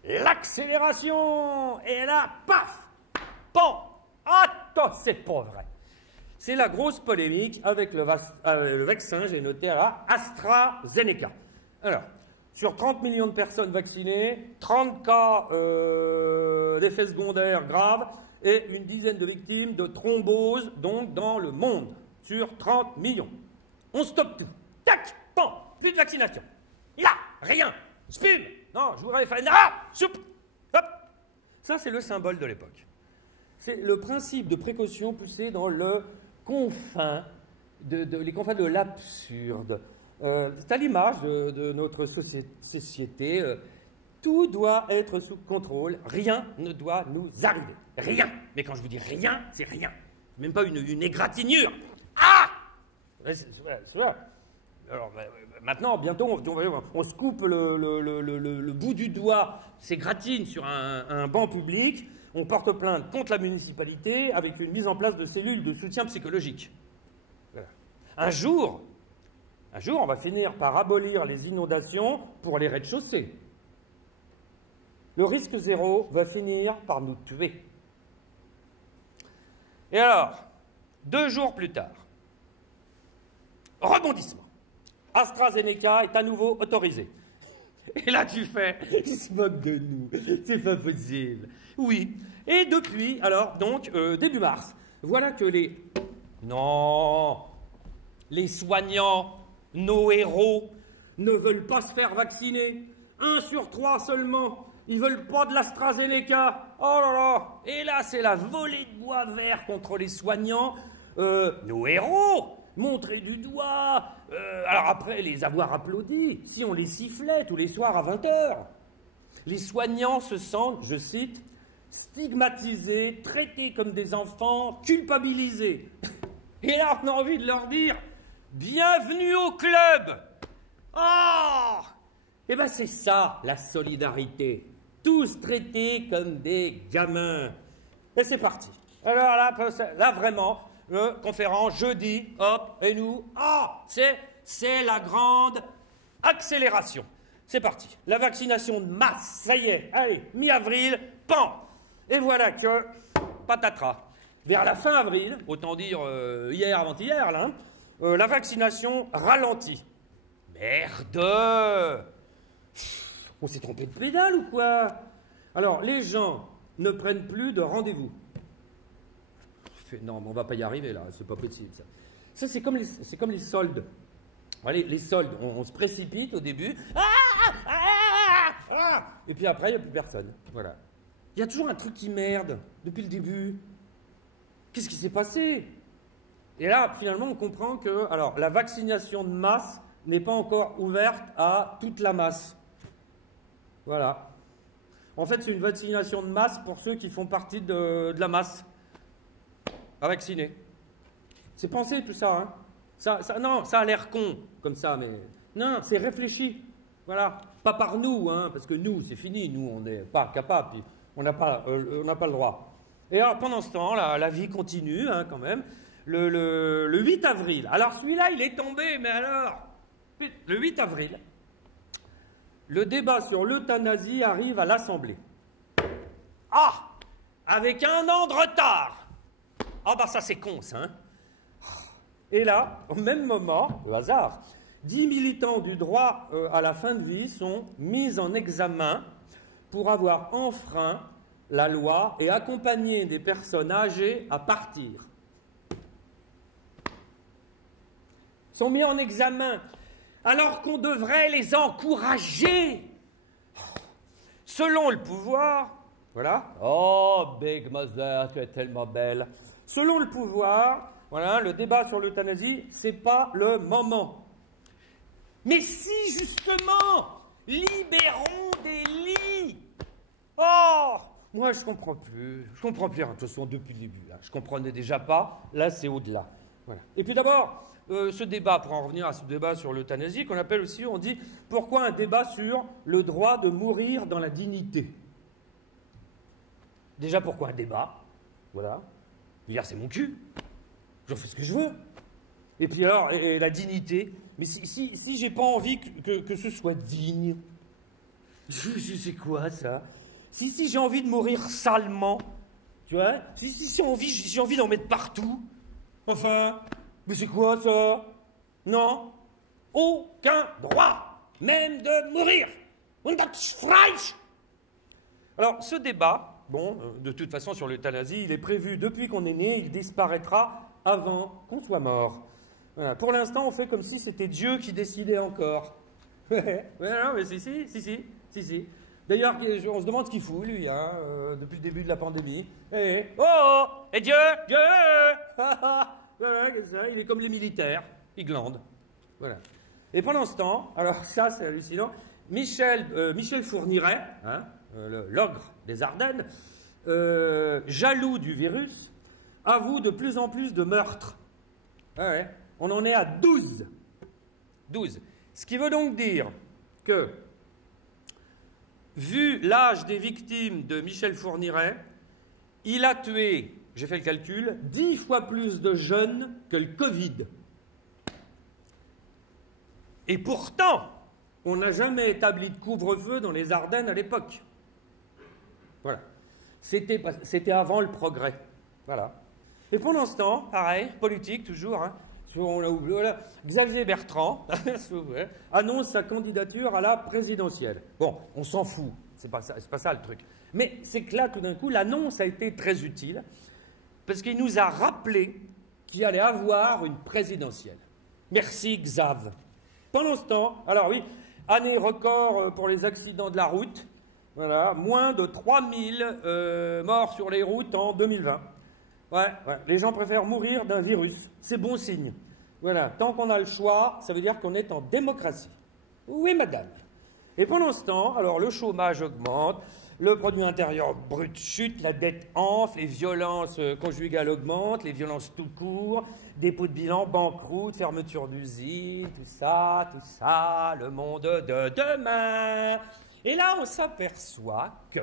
l'accélération. Et là, paf, pan, attends, c'est pas vrai. C'est la grosse polémique avec le vaccin, j'ai noté là, AstraZeneca. Alors, sur 30 millions de personnes vaccinées, 30 cas d'effets secondaires graves et une dizaine de victimes de thrombose, donc dans le monde. Sur 30 millions. On stoppe tout. Tac, pan, plus de vaccination. Là, rien. Spume. Non, je voudrais faire... Ah, soupe. Hop. Ça, c'est le symbole de l'époque. C'est le principe de précaution poussé dans le confin, les confins de l'absurde. C'est à l'image de notre société. Tout doit être sous contrôle. Rien ne doit nous arriver. Rien. Mais quand je vous dis rien, c'est rien. Même pas une égratignure. Ah! C'est vrai. Alors, Maintenant, bientôt, on se coupe le bout du doigt, s'égratine sur un banc public, on porte plainte contre la municipalité avec une mise en place de cellules de soutien psychologique. Voilà. Un jour, on va finir par abolir les inondations pour les rez-de-chaussée. Le risque zéro va finir par nous tuer. Et alors, 2 jours plus tard, rebondissement. AstraZeneca est à nouveau autorisé. Et là, tu fais, il se moque de nous, c'est pas possible. Oui. Et depuis, alors, donc, début mars, voilà que les soignants, nos héros, ne veulent pas se faire vacciner. 1 sur 3 seulement. Ils veulent pas de l'AstraZeneca. Oh là là. Et là, c'est la volée de bois vert contre les soignants. Nos héros, montrés du doigt. Alors après, les avoir applaudis, si on les sifflait tous les soirs à 20h. Les soignants se sentent, je cite, stigmatisés, traités comme des enfants, culpabilisés. Et là, on a envie de leur dire, bienvenue au club. Oh! Eh bien, c'est ça, la solidarité. Tous traités comme des gamins. Et c'est parti. Alors là vraiment, conférence, jeudi, hop, et nous, c'est la grande accélération. C'est parti. La vaccination de masse, ça y est, allez, mi-avril, pan. Et voilà que, patatras. Vers la fin avril, autant dire hier, avant-hier, là, la vaccination ralentit. Merde! On s'est trompé de pédale ou quoi? Alors, les gens ne prennent plus de rendez-vous. Non, mais on va pas y arriver là, c'est pas possible ça. Ça, c'est comme les soldes. Les soldes, on se précipite au début. Et puis après, il n'y a plus personne. Voilà. Il y a toujours un truc qui merde depuis le début. Qu'est-ce qui s'est passé? Et là, finalement, on comprend que alors, la vaccination de masse n'est pas encore ouverte à toute la masse. Voilà. En fait, c'est une vaccination de masse pour ceux qui font partie de la masse à vacciner. C'est pensé tout ça, hein. Non, ça a l'air con, comme ça, mais... Non, c'est réfléchi. Voilà. Pas par nous, hein, parce que nous, c'est fini. Nous, on n'est pas capable, puis on n'a pas le droit. Et alors, pendant ce temps, la vie continue, hein, quand même. Le 8 avril. Alors, celui-là, il est tombé, mais alors... Le 8 avril, le débat sur l'euthanasie arrive à l'Assemblée. Ah! Avec 1 an de retard! Ah bah ça c'est con ça, hein? Et là, au même moment, au hasard, 10 militants du droit à la fin de vie sont mis en examen pour avoir enfreint la loi et accompagné des personnes âgées à partir. Ils sont mis en examen alors qu'on devrait les encourager. Selon le pouvoir, voilà. Oh, Big Mother, tu es tellement belle. Selon le pouvoir, voilà, le débat sur l'euthanasie, c'est pas le moment. Mais si, justement, libérons des lits. Oh, moi, je comprends plus. Je comprends plus, hein, de toute façon, depuis le début. Là. Je comprenais déjà pas. Là, c'est au-delà. Voilà. Et puis d'abord, ce débat, pour en revenir à ce débat sur l'euthanasie, qu'on appelle aussi, on dit, pourquoi un débat sur le droit de mourir dans la dignité? Déjà, pourquoi un débat? Voilà. Je veux dire, c'est mon cul. J'en fais ce que je veux. Et puis alors, et la dignité. Mais si j'ai pas envie que ce soit digne, je sais quoi, ça? Si j'ai envie de mourir salement, tu vois? Si j'ai envie d'en mettre partout, enfin, mais c'est quoi, ça? Non. Aucun droit, même de mourir. Und das Fleisch. Alors, ce débat, bon, de toute façon, sur l'euthanasie, il est prévu depuis qu'on est né, il disparaîtra avant qu'on soit mort. Voilà. Pour l'instant, on fait comme si c'était Dieu qui décidait encore. Ouais, non, mais si. D'ailleurs, on se demande ce qu'il fout, lui, hein, depuis le début de la pandémie. Et Dieu voilà, ça, il est comme les militaires, il glande. Voilà. Et pendant ce temps, alors ça, c'est hallucinant, Michel Fourniret, hein, l'ogre des Ardennes, jaloux du virus, avoue de plus en plus de meurtres. Ouais. On en est à 12. 12. Ce qui veut donc dire que, vu l'âge des victimes de Michel Fourniret, il a tué, j'ai fait le calcul, 10 fois plus de jeunes que le Covid. Et pourtant, on n'a jamais établi de couvre-feu dans les Ardennes à l'époque. Voilà. C'était avant le progrès. Voilà. Et pendant ce temps, pareil, politique toujours, hein, on l'a oublié, voilà, Xavier Bertrand annonce sa candidature à la présidentielle. Bon, on s'en fout, c'est pas ça le truc. Mais c'est que là, tout d'un coup, l'annonce a été très utile, parce qu'il nous a rappelé qu'il allait avoir une présidentielle. Merci Xav. Pendant ce temps, alors oui, année record pour les accidents de la route, voilà, moins de 3000 morts sur les routes en 2020. Ouais, les gens préfèrent mourir d'un virus, c'est bon signe. Voilà, tant qu'on a le choix, ça veut dire qu'on est en démocratie. Oui, madame. Et pendant ce temps, alors le chômage augmente, le produit intérieur brut chute, la dette enfle, les violences conjugales augmentent, les violences tout court, dépôt de bilan, banqueroute, fermeture d'usine, tout ça, le monde de demain. Et là, on s'aperçoit que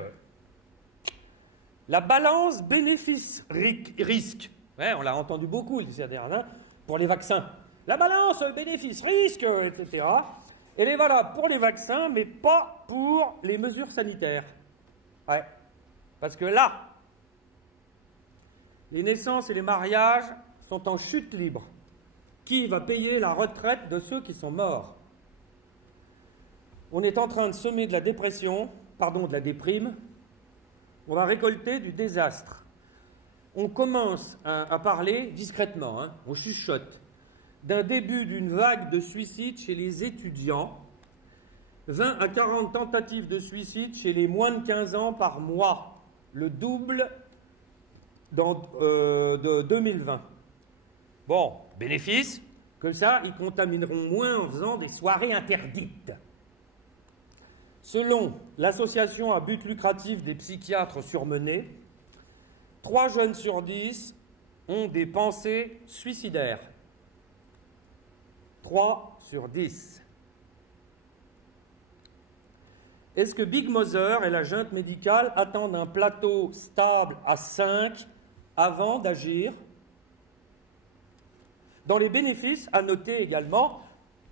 la balance bénéfice-risque, ouais, on l'a entendu beaucoup ces dernières, pour les vaccins. La balance bénéfice-risque, etc. Elle est valable pour les vaccins, mais pas pour les mesures sanitaires. Ouais. Parce que là, les naissances et les mariages sont en chute libre. Qui va payer la retraite de ceux qui sont morts? On est en train de semer de la dépression, de la déprime. On va récolter du désastre. On commence à parler discrètement, hein, on chuchote, d'un début d'une vague de suicide chez les étudiants, 20 à 40 tentatives de suicide chez les moins de 15 ans par mois, le double de 2020. Bon, bénéfice, comme ça, ils contamineront moins en faisant des soirées interdites. Selon l'association à but lucratif des psychiatres surmenés, 3 jeunes sur 10 ont des pensées suicidaires. 3 sur 10. Est-ce que Big Mother et la junte médicale attendent un plateau stable à 5 avant d'agir? Dans les bénéfices, à noter également,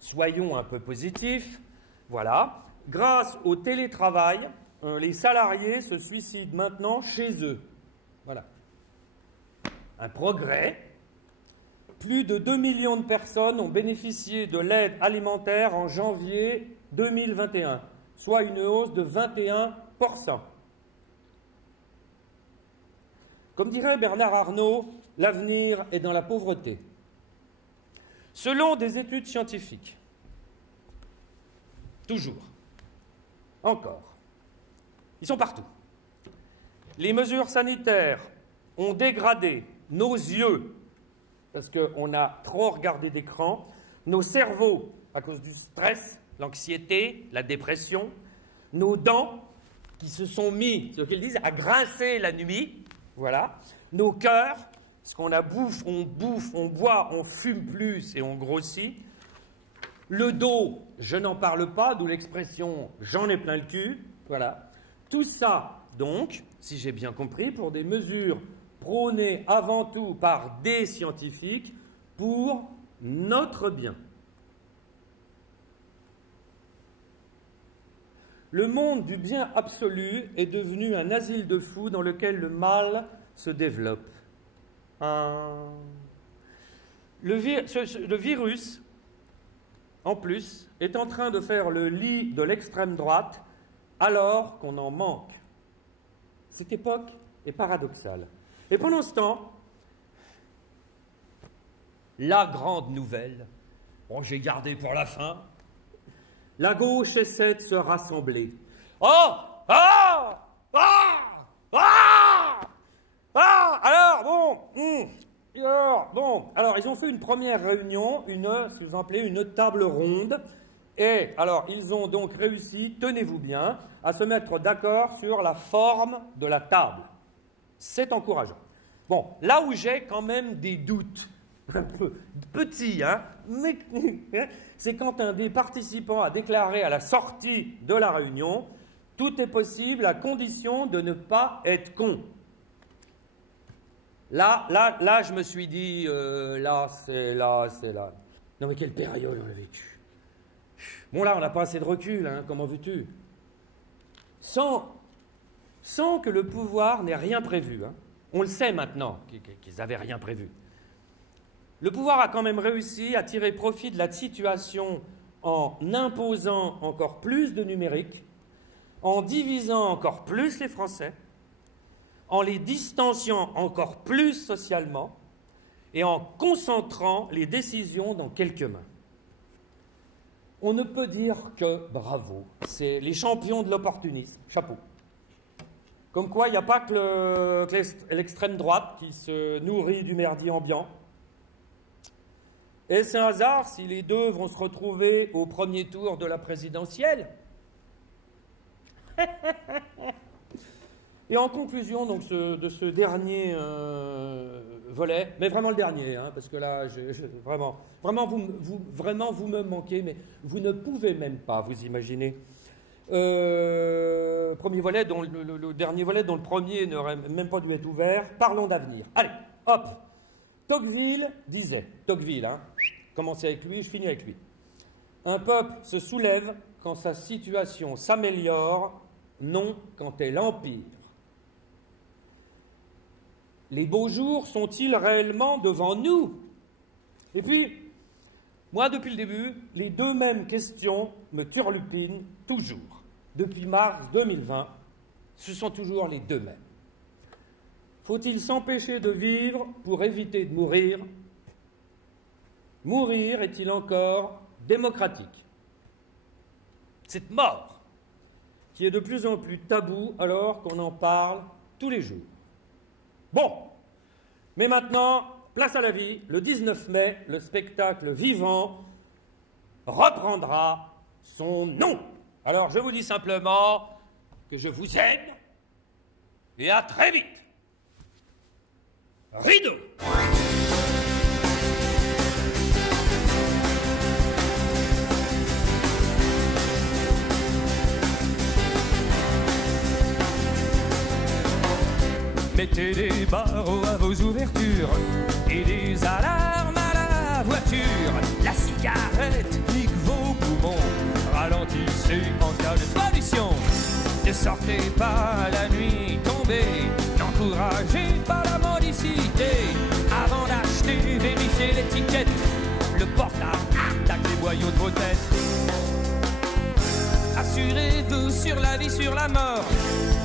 soyons un peu positifs, voilà, grâce au télétravail, les salariés se suicident maintenant chez eux. Voilà. Un progrès. Plus de 2 millions de personnes ont bénéficié de l'aide alimentaire en janvier 2021, soit une hausse de 21%. Comme dirait Bernard Arnault, l'avenir est dans la pauvreté. Selon des études scientifiques, toujours, encore, ils sont partout. Les mesures sanitaires ont dégradé nos yeux, parce qu'on a trop regardé d'écran, nos cerveaux, à cause du stress, l'anxiété, la dépression, nos dents, qui se sont mis, ce qu'ils disent, à grincer la nuit, voilà, nos cœurs, parce qu'on bouffe, on boit, on fume plus et on grossit, le dos, je n'en parle pas, d'où l'expression « j'en ai plein le cul », voilà, tout ça, donc, si j'ai bien compris, pour des mesures prônées avant tout par des scientifiques pour notre bien. Le monde du bien absolu est devenu un asile de fous dans lequel le mal se développe. Le virus, en plus, est en train de faire le lit de l'extrême droite alors qu'on en manque. Cette époque est paradoxale. Et pendant ce temps, la grande nouvelle, bon, j'ai gardé pour la fin, la gauche essaie de se rassembler. Oh! Ah! Ah! Ah! Ah! Alors, ils ont fait une première réunion, si vous en appelez, une table ronde. Et alors, ils ont donc réussi, tenez-vous bien, à se mettre d'accord sur la forme de la table. C'est encourageant. Bon, là où j'ai quand même des doutes, un peu petit, hein, mais c'est quand un des participants a déclaré à la sortie de la réunion « Tout est possible à condition de ne pas être con ». Là, je me suis dit, là. Non mais quelle période on a vécu. Bon là, on n'a pas assez de recul, hein, comment veux-tu? Sans que le pouvoir n'ait rien prévu, hein. On le sait maintenant qu'ils n'avaient rien prévu. Le pouvoir a quand même réussi à tirer profit de la situation en imposant encore plus de numérique, en divisant encore plus les Français, en les distanciant encore plus socialement et en concentrant les décisions dans quelques mains. On ne peut dire que bravo, c'est les champions de l'opportunisme, chapeau. Comme quoi, il n'y a pas que l'extrême droite qui se nourrit du merdier ambiant. Et c'est un hasard si les deux vont se retrouver au premier tour de la présidentielle. Et en conclusion donc, de ce dernier volet, mais vraiment le dernier, hein, parce que là, vraiment, vous me manquez, mais vous ne pouvez même pas vous imaginer. Premier volet, dont le dernier volet, dont le premier n'aurait même pas dû être ouvert. Parlons d'avenir. Allez, hop. Tocqueville disait, Tocqueville, hein, commencez avec lui, je finis avec lui. Un peuple se soulève quand sa situation s'améliore, non quand elle empire. Les beaux jours sont-ils réellement devant nous? Et puis, moi, depuis le début, les deux mêmes questions me turlupinent toujours. Depuis mars 2020, ce sont toujours les deux mêmes. Faut-il s'empêcher de vivre pour éviter de mourir? Mourir est-il encore démocratique? Cette mort qui est de plus en plus tabou alors qu'on en parle tous les jours. Bon, mais maintenant, place à la vie. Le 19 mai, le spectacle vivant reprendra son nom. Alors, je vous dis simplement que je vous aime et à très vite. Rideau. Mettez des barreaux à vos ouvertures et des alarmes à la voiture. La cigarette nique vos poumons, ralentissez en cas de pollution. Ne sortez pas la nuit tombée, n'encouragez pas la mendicité. Avant d'acheter, vérifiez l'étiquette, le portable attaque les boyaux de vos têtes. Assurez-vous sur la vie, sur la mort.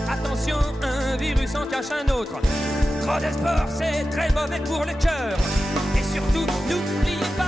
Attention, un virus en cache un autre. Trop de sport, c'est très mauvais pour le cœur. Et surtout, n'oubliez pas